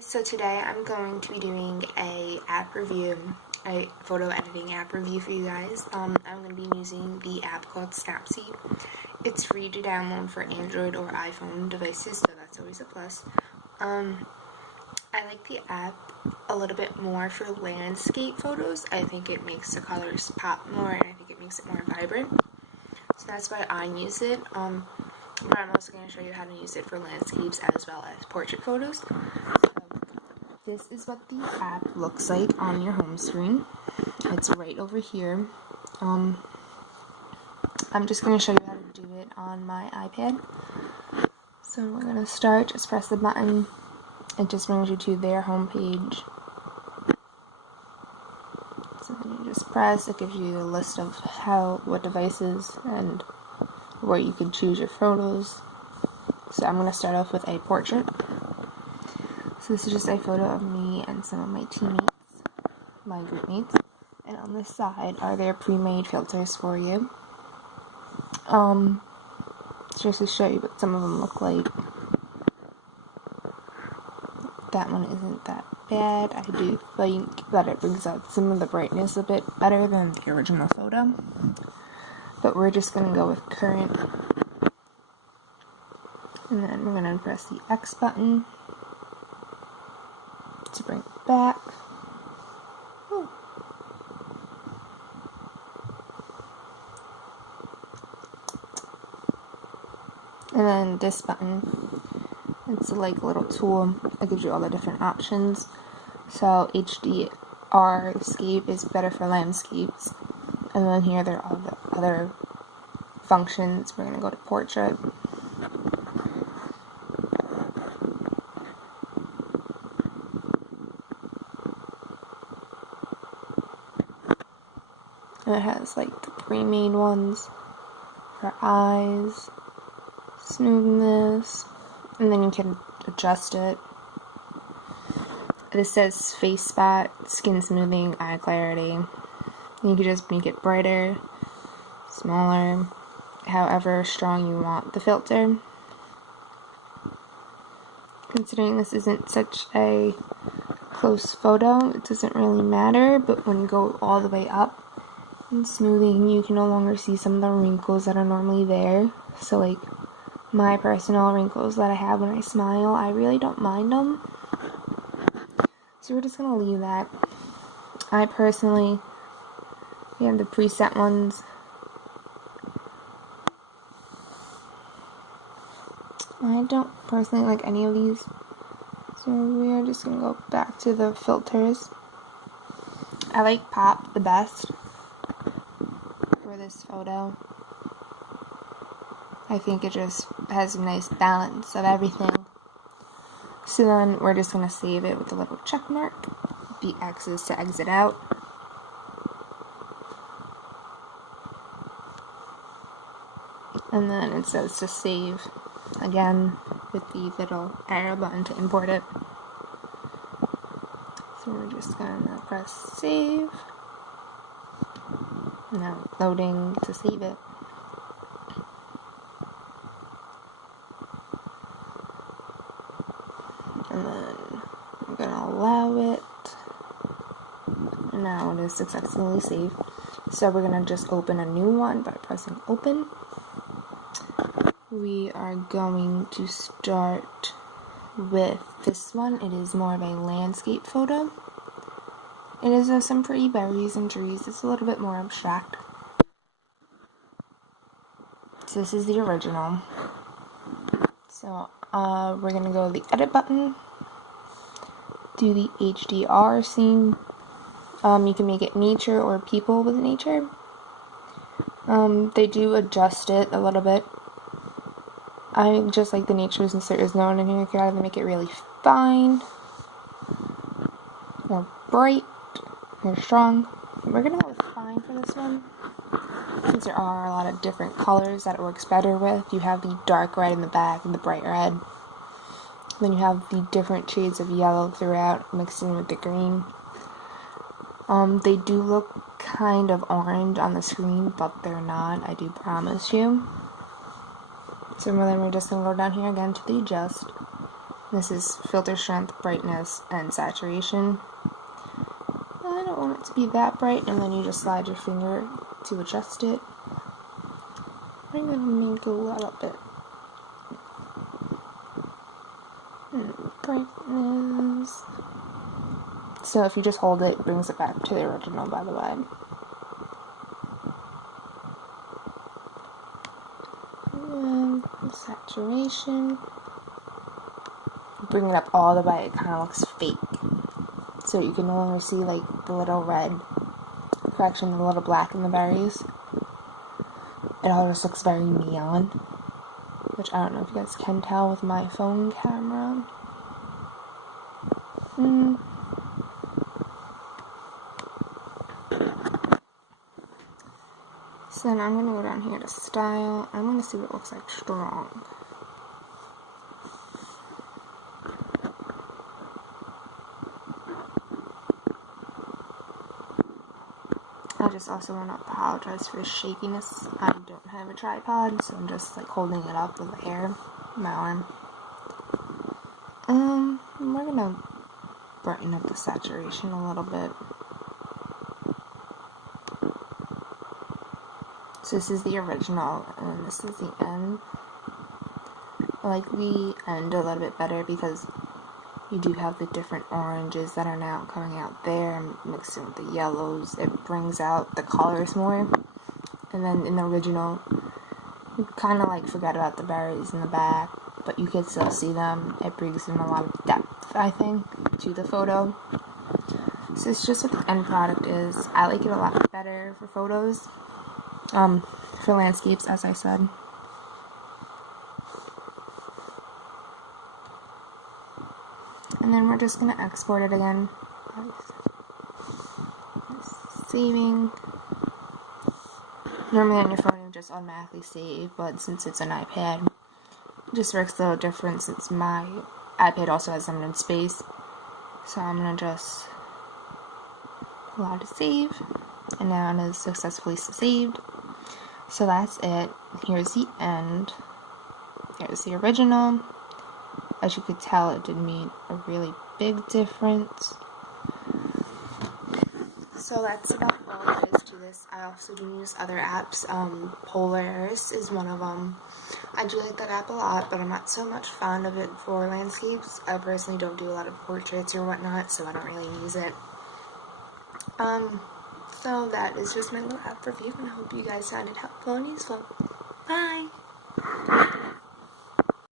So today I'm going to be doing a photo editing app review for you guys. I'm going to be using the app called Snapseed. It's free to download for Android or iPhone devices, so that's always a plus. I like the app a little bit more for landscape photos. I think it makes the colors pop more, and I think it makes it more vibrant. So that's why I use it. But I'm also going to show you how to use it for landscapes as well as portrait photos. This is what the app looks like on your home screen. It's right over here. I'm just going to show you how to do it on my iPad. So we're going to start, just press the button. It just brings you to their home page. So then you just press, it gives you a list of what devices and where you can choose your photos. So I'm going to start off with a portrait. So this is just a photo of me and some of my teammates, my group mates, and on the side are their pre-made filters for you. Just to show you what some of them look like. That one isn't that bad. I do think that it brings out some of the brightness a bit better than the original photo. But we're just going to go with current. And then we're going to press the X button to bring it back. Ooh. And then this button, it's like a little tool that gives you all the different options. So HDR escape is better for landscapes. And then here there are all the other functions. We're going to go to portrait. And it has like the pre-made ones for eyes, smoothness, and then you can adjust it. It says face spot, skin smoothing, eye clarity. And you can just make it brighter, smaller, however strong you want the filter. Considering this isn't such a close photo, it doesn't really matter, but when you go all the way up in smoothing, you can no longer see some of the wrinkles that are normally there. So like my personal wrinkles that I have when I smile, I really don't mind them. So we're just going to leave that. I personally, we have the preset ones. I don't personally like any of these. So we are just going to go back to the filters. I like Pop the best for this photo. I think it just has a nice balance of everything. So then we're just going to save it with a little check mark. The X is to exit out. And then it says to save again with the little arrow button to import it. So we're just going to press save. Now loading to save it. And then I'm going to allow it. And now it is successfully saved. So we're going to just open a new one by pressing open. We are going to start with this one. It is more of a landscape photo. It is of some pretty berries and trees. It's a little bit more abstract. So this is the original. So we're going to go to the edit button, do the HDR scene. You can make it nature or people with nature. They do adjust it a little bit. I just like the nature since there is no one in here. You can either make it really fine, or bright, or strong. We're going to go with fine for this one, since there are a lot of different colors that it works better with. You have the dark red in the back and the bright red. Then you have the different shades of yellow throughout, mixed in with the green. They do look kind of orange on the screen, but they're not, I do promise you. So then we're just going to go down here again to the adjust. This is filter strength, brightness, and saturation. I don't want it to be that bright, and then you just slide your finger to adjust it. I'm going to make it a little bit. Brightness. So if you just hold it, it brings it back to the original, by the way. And saturation. Bring it up all the way, it kind of looks fake. So you can no longer see like the little red, correction, the little black in the berries. It all just looks very neon, which I don't know if you guys can tell with my phone camera. So then I'm going to go down here to style. I'm going to see what it looks like strong. I just also want to apologize for the shakiness. I don't have a tripod, so I'm just like holding it up with the air in my arm. We're going to brighten up the saturation a little bit. So this is the original, and this is the end. I like the end a little bit better because you do have the different oranges that are now coming out there, mixing with the yellows. It brings out the colors more. And then in the original, you kind of like forget about the berries in the back, but you can still see them. It brings in a lot of depth, I think, to the photo. So it's just what the end product is. I like it a lot better for photos. For landscapes, as I said. And then we're just going to export it again. Saving. Normally on your phone it would just automatically save, but since it's an iPad, it just works a little different since my iPad also has limited space. So I'm going to just allow to save. And now it is successfully saved. So that's it. Here's the end. Here's the original. As you could tell, it did make a really big difference. So that's about all there is to this. I also do use other apps. Polaris is one of them. I do like that app a lot, but I'm not so much fond of it for landscapes. I personally don't do a lot of portraits or whatnot, so I don't really use it. So that is just my little app review, and I hope you guys found it helpful and useful. Bye!